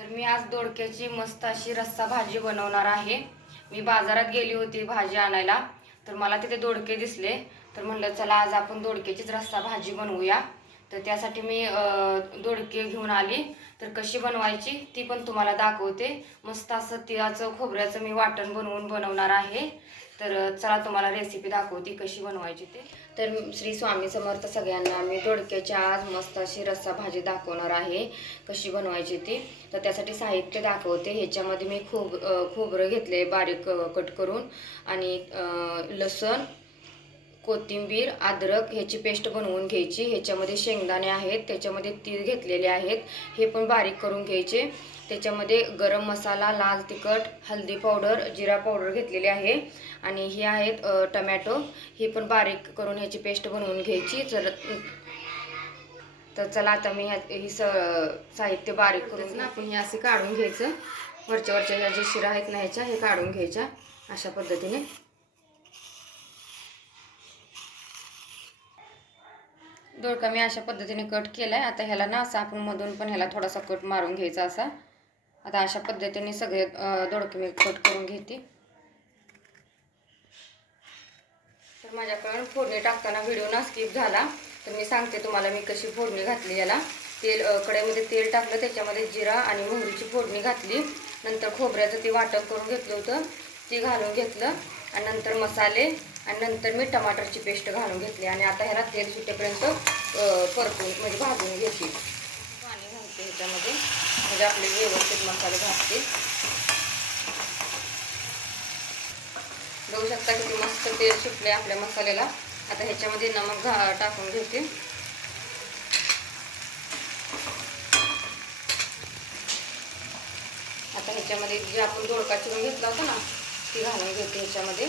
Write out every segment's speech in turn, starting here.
तर मी आज दोडक्याची मस्त अशी रस्सा भाजी बनवणार आहे. मी बाजारात गेली होती भाजी आणायला तर मला तिथे दोडके दिसले. तर म्हणलं चला आज आपण दोडक्याचीच रस्सा भाजी बनवूया. तर त्यासाठी मी दोडके घेऊन आली. तर कशी बनवायची ती पण तुम्हाला दाखवते. मस्त असं तिळाचं खोबऱ्याचं मी वाटण बनवून बनवणार आहे. तर चला तुम्हाला रेसिपी दाखवते कशी बनवायची ते. तर श्री स्वामी समर्थ सगळ्यांना मी दोडक्याची आज मस्त अशी रस्सा भाजी दाखवणार आहे कशी बनवायची ती. तर त्यासाठी साहित्य दाखवते. ह्याच्यामध्ये मी खूप खोबरं घेतले बारीक कट करून. आणि लसूण लसण कोथिंबीर अद्रक ह्याची पेस्ट बनवून घ्यायची. ह्याच्यामध्ये शेंगदाणे आहेत त्याच्यामध्ये तीळ घेतलेले आहेत. हे पण बारीक करून घ्यायचे. त्याच्यामध्ये गरम मसाला लाल तिखट हल्दी पावडर जिरा पावडर घेतलेली आहे. आणि हे आहेत टमॅटो. हे पण बारीक करून ह्याची पेस्ट बनवून घ्यायची. जर तर चला आता मी ह्या- ही स साहित्य बारीक करून ना आपण हे असे काढून घ्यायचं. वरच्या वरच्या ह्या ज्या शिरा आहेत ना ह्याच्या हे काढून घ्यायच्या. अशा पद्धतीने. दोडका मी अशा पद्धतीने कट केलाय. आता ह्याला ना असं आपण मधून पण ह्याला थोडासा कट मारून घ्यायचा असा. आता अशा पद्धतीने सगळे अं, दोडके मी कट करून घेते. तर माझ्याकडून फोडणी टाकताना व्हिडिओ ना स्किप झाला. तर मी सांगते तुम्हाला मी कशी फोडणी घातली याला. तेल अं, कढईमध्ये तेल टाकलं त्याच्यामध्ये जिरा आणि मोहरीची फोडणी घातली. नंतर खोबऱ्याचं ते वाटप करून घेतलं होतं. ते घालून घेतलं. आणि नंतर मसाले आणि नंतर मी टमाटरची पेस्ट घालून घेतली आणि आता ह्याला तेल सुटेपर्यंत परतून म्हणजे भाजून घेतली पाणी घालते ह्याच्यामध्ये. म्हणजे आपले व्यवस्थित मसाले घालते बघू शकता किती मस्त तेल सुटले आपल्या मसाल्याला. आता ह्याच्यामध्ये नमक घा टाकून घेते. आता ह्याच्यामध्ये जे आपण दोडका चिरून घेतला होता ना ती घालून घेते ह्याच्यामध्ये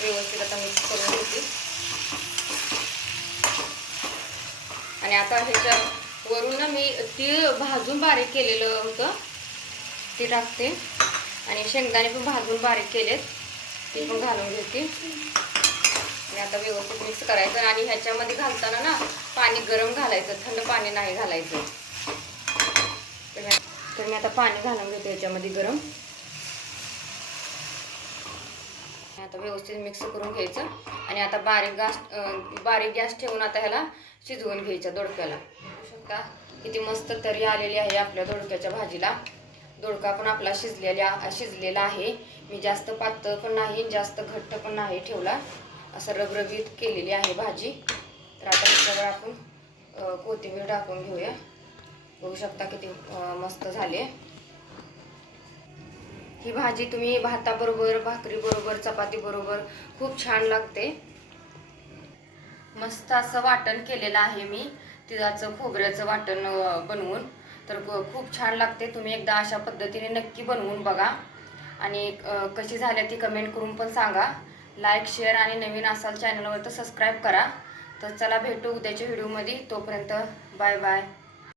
व्यवस्थित आता मिक्स करून घेते. आणि आता ह्याच्या वरून ना मी तीळ भाजून बारीक केलेलं होतं ते टाकते. आणि शेंगदाणे पण भाजून बारीक केलेत ते पण घालून घेते. आणि आता व्यवस्थित मिक्स करायचं. आणि ह्याच्यामध्ये घालताना ना पाणी गरम घालायचं. थंड पाणी नाही घालायचं. तर मी आता पाणी घालून घेते ह्याच्यामध्ये गरम. आता व्यवस्थित मिक्स करून घ्यायचं आणि आता बारीक गॅस बारीक गॅस ठेवून आता ह्याला शिजवून घ्यायचं दोडक्याला. शकता किती मस्त तरी आलेली आहे आपल्या दोडक्याच्या भाजीला. दोडका पण आपला शिजलेल्या शिजलेला आहे. मी जास्त पातळ पण नाही जास्त घट्ट पण नाही ठेवला. असं रबरबीत केलेली आहे भाजी. तर आता ह्याच्यावर आपण कोथिंबीर टाकून घेऊया. बघू शकता किती मस्त झाले. ही भाजी तुम्ही भाताबरोबर भाकरीबरोबर चपातीबरोबर खूप छान लागते. मस्त असं वाटण केलेलं आहे मी तिळाचं खोबऱ्याचं वाटण बनवून. तर खूप छान लागते. तुम्ही एकदा अशा पद्धतीने नक्की बनवून बघा. आणि कशी झाल्या ती कमेंट करून पण सांगा. लाईक शेअर आणि नवीन असाल चॅनलवर तर सबस्क्राईब करा. तर चला भेटू उद्याच्या व्हिडिओमध्ये. तोपर्यंत बाय बाय.